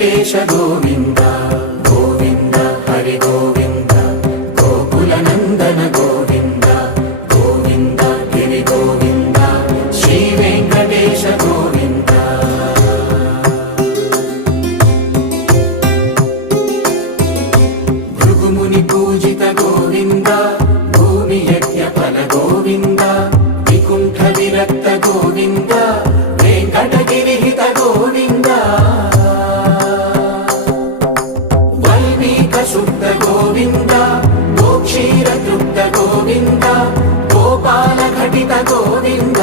వెంకటేశ గోవింద గోవింద హరి గోవింద గోకుల నందన గోవింద గోవింద గిరి గోవింద శ్రీ వెంకటేశ గోవింద భృగుముని పూజిత గోవింద భూమి యజ్ఞ ఫల గోవింద వికుంఠ విరక్త గోవింద వెంకటగిరిహిత గోవింద వల్మీక శుద్ధ గోవింద గోక్షీర తృప్త గోవింద గోపాల ఘటిత గోవింద